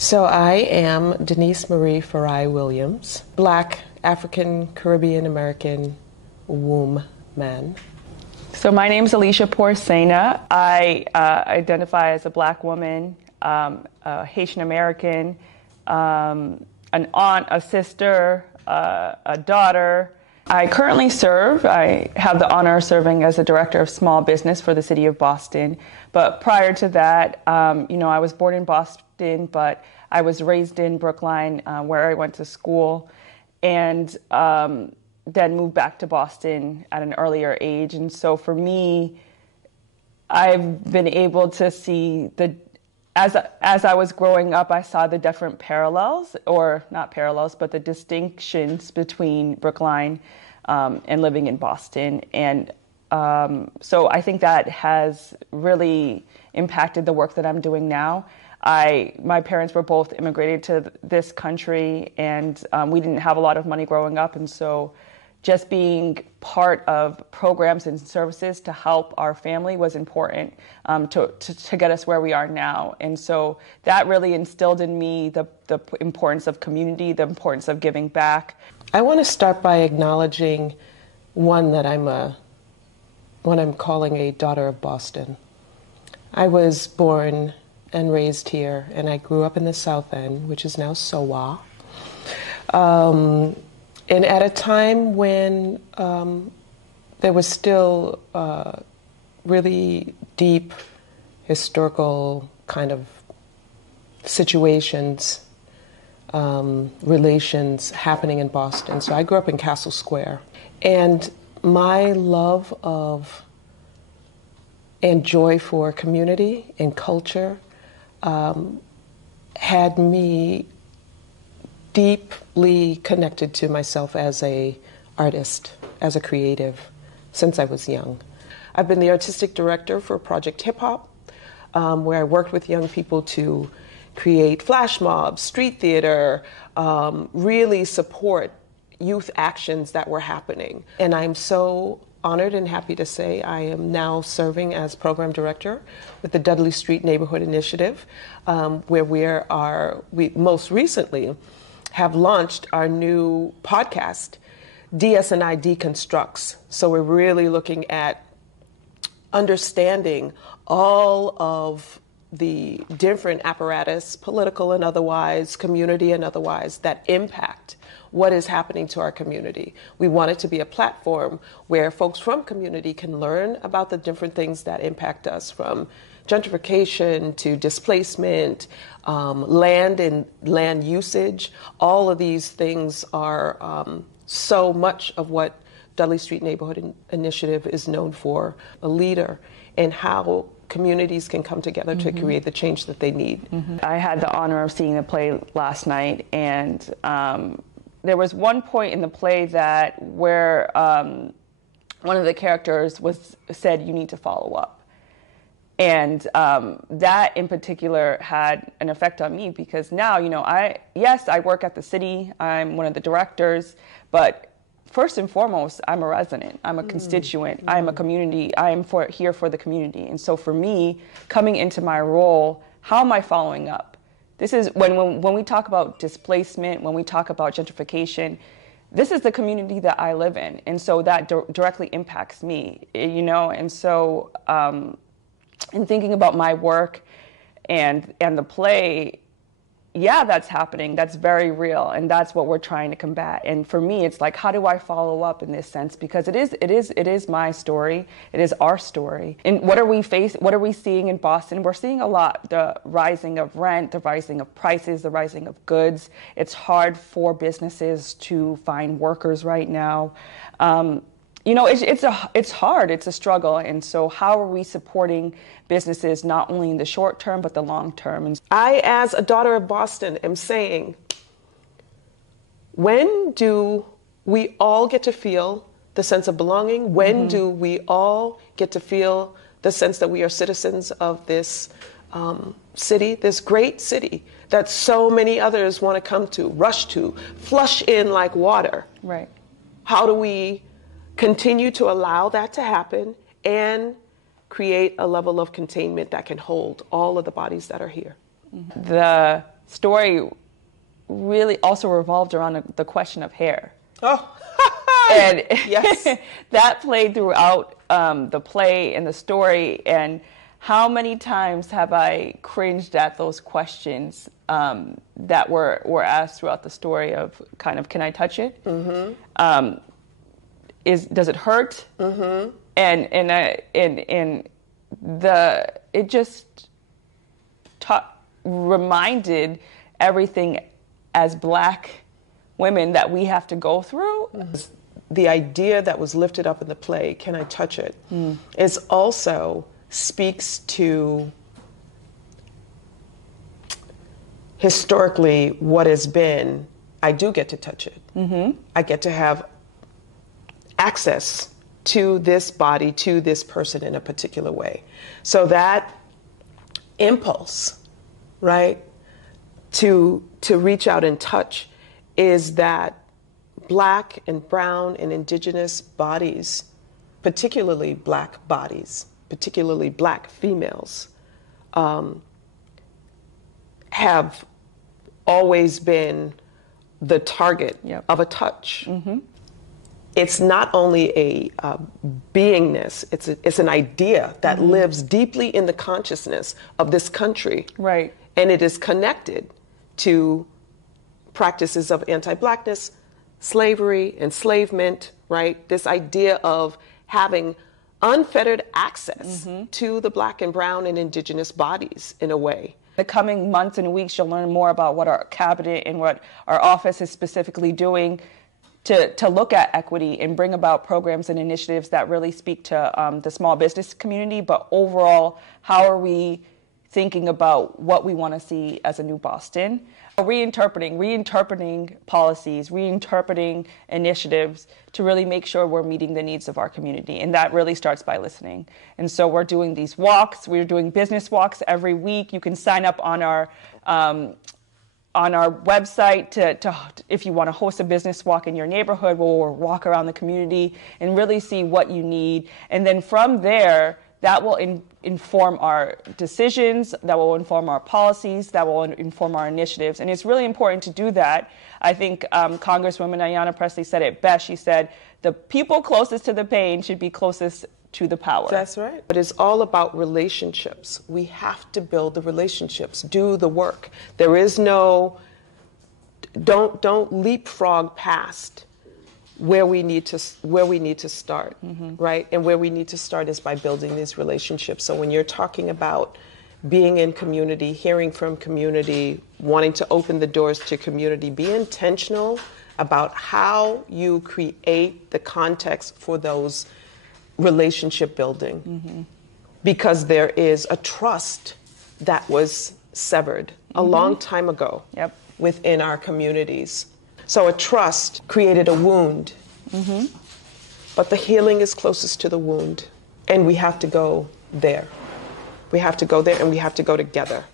So I am Denise Marie Farai Williams, Black African Caribbean American womb man. So my name is Aliesha Porcena. I identify as a Black woman, a Haitian American, an aunt, a sister, a daughter. I currently I have the honor of serving as the Director of Small Business for the City of Boston. But prior to that, I was born in Boston, but I was raised in Brookline, where I went to school, and then moved back to Boston at an earlier age. And so for me, I've been able to see as I was growing up, I saw the different parallels, or not parallels, but the distinctions between Brookline and living in Boston. And so I think that has really impacted the work that I'm doing now. My parents were both immigrated to this country, and we didn't have a lot of money growing up. And so just being part of programs and services to help our family was important to get us where we are now. And so that really instilled in me the importance of community, the importance of giving back. I want to start by acknowledging what I'm calling a daughter of Boston. I was born and raised here, and I grew up in the South End, which is now SoWa. And at a time when there was still really deep historical kind of situations, relations happening in Boston. So I grew up in Castle Square. And my love of and joy for community and culture had me deeply connected to myself as an artist, as a creative, since I was young. I've been the artistic director for Project Hip Hop, where I worked with young people to create flash mobs, street theater, really support youth actions that were happening. And I'm so honored and happy to say I am now serving as program director with the Dudley Street Neighborhood Initiative, where we most recently have launched our new podcast, DS&I Deconstructs. So we're really looking at understanding all of the different apparatus, political and otherwise, community and otherwise, that impact what is happening to our community. We want it to be a platform where folks from community can learn about the different things that impact us, from gentrification to displacement, land and land usage. All of these things are so much of what Dudley Street Neighborhood Initiative is known for, a leader in how communities can come together to create the change that they need. I had the honor of seeing the play last night, and there was one point in the play where one of the characters said, "You need to follow up." And that in particular had an effect on me, because now, I work at the city, I'm one of the directors, but first and foremost, I'm a resident, I'm a constituent, I'm a community, I am here for the community. And so for me, coming into my role, how am I following up? This is when we talk about displacement, when we talk about gentrification, this is the community that I live in. And so that directly impacts me, and so in thinking about my work and the play, that's happening. That's very real, and that's what we're trying to combat. And for me, it's like, how do I follow up in this sense? Because it is my story. It is our story. And what are we seeing in Boston? We're seeing a lot: the rising of rent, the rising of prices, the rising of goods. It's hard for businesses to find workers right now. It's hard. It's a struggle. And so how are we supporting businesses not only in the short term, but the long term? And I, as a daughter of Boston, am saying, when do we all get to feel the sense of belonging? When do we all get to feel the sense that we are citizens of this city, this great city that so many others want to come to, rush to, flush in like water? Right. How do we continue to allow that to happen and create a level of containment that can hold all of the bodies that are here? The story really also revolved around the question of hair. Oh, and yes. That played throughout the play and the story. And how many times have I cringed at those questions that were asked throughout the story of kind of, can I touch it? Mm-hmm. Does it hurt? Mm-hmm. It just reminded everything as Black women that we have to go through. Mm-hmm. The idea that was lifted up in the play, can I touch it, is also speaks to historically what has been, I do get to touch it. Mm-hmm. I get to have access to this body, to this person in a particular way. So that impulse, right, to reach out and touch is that Black and brown and indigenous bodies, particularly Black bodies, particularly Black females, have always been the target of a touch. Mm-hmm. It's not only a beingness, it's an idea that lives deeply in the consciousness of this country. Right. And it is connected to practices of anti-Blackness, slavery, enslavement, right? This idea of having unfettered access to the Black and brown and indigenous bodies in a way. The coming months and weeks, you'll learn more about what our cabinet and what our office is specifically doing to look at equity and bring about programs and initiatives that really speak to the small business community. But overall, how are we thinking about what we want to see as a new Boston? Reinterpreting policies, reinterpreting initiatives to really make sure we're meeting the needs of our community. And that really starts by listening. And so we're doing these walks. We're doing business walks every week. You can sign up on our website to if you want to host a business walk in your neighborhood. We'll walk around the community and really see what you need. And then from there, that will inform our decisions, that will inform our policies, that will inform our initiatives. And it's really important to do that. I think Congresswoman Ayanna Pressley said it best. She said, the people closest to the pain should be closest to the power. That's right. But it's all about relationships. We have to build the relationships, do the work. There is no, don't leapfrog past where we need to start, right? And where we need to start is by building these relationships. So when you're talking about being in community, hearing from community, wanting to open the doors to community, be intentional about how you create the context for those relationship building. Because there is a trust that was severed a long time ago within our communities. So a trust created a wound, but the healing is closest to the wound, and we have to go there. We have to go there, and we have to go together.